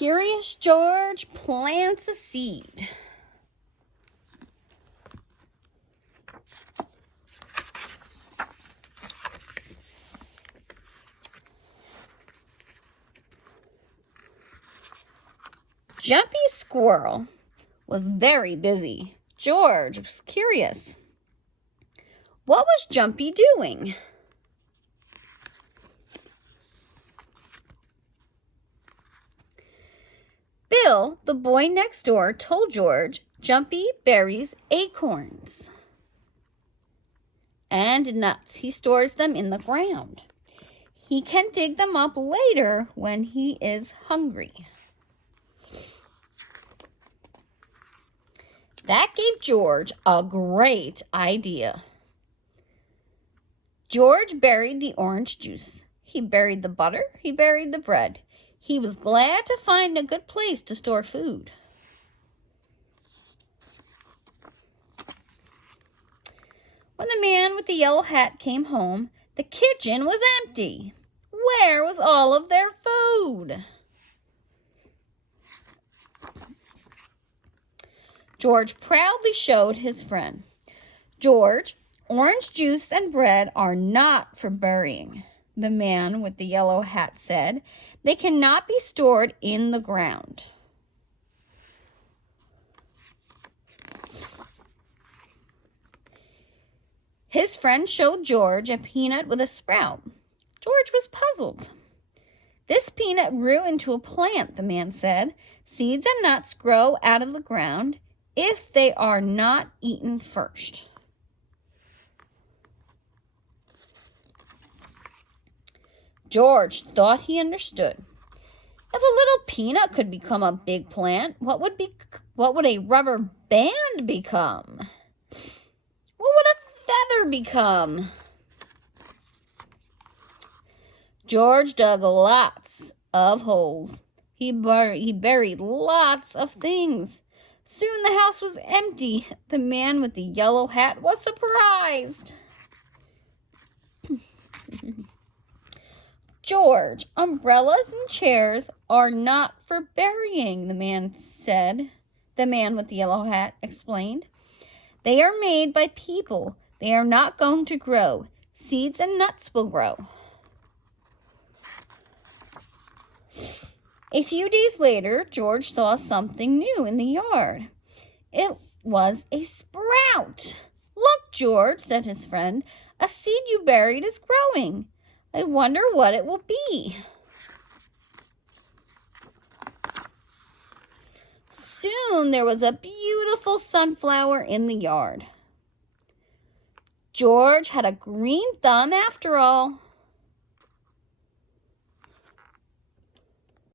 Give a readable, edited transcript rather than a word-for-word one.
Curious George plants a seed. Jumpy Squirrel was very busy. George was curious. What was Jumpy doing? Bill, the boy next door, told George Jumpy buries acorns and nuts. He stores them in the ground. He can dig them up later when he is hungry. That gave George a great idea. George buried the orange juice. He buried the butter. He buried the bread. He was glad to find a good place to store food. When the man with the yellow hat came home, the kitchen was empty. Where was all of their food? George proudly showed his friend. George, orange juice and bread are not for burying, the man with the yellow hat said. They cannot be stored in the ground. His friend showed George a peanut with a sprout. George was puzzled. This peanut grew into a plant, the man said. Seeds and nuts grow out of the ground if they are not eaten first. George thought he understood. If a little peanut could become a big plant, what would a rubber band become? What would a feather become? George dug lots of holes. He buried lots of things. Soon the house was empty. The man with the yellow hat was surprised. George, umbrellas and chairs are not for burying, the man said. The man with the yellow hat explained. They are made by people. They are not going to grow. Seeds and nuts will grow. A few days later, George saw something new in the yard. It was a sprout. Look, George, said his friend, a seed you buried is growing. I wonder what it will be. Soon there was a beautiful sunflower in the yard. George had a green thumb after all.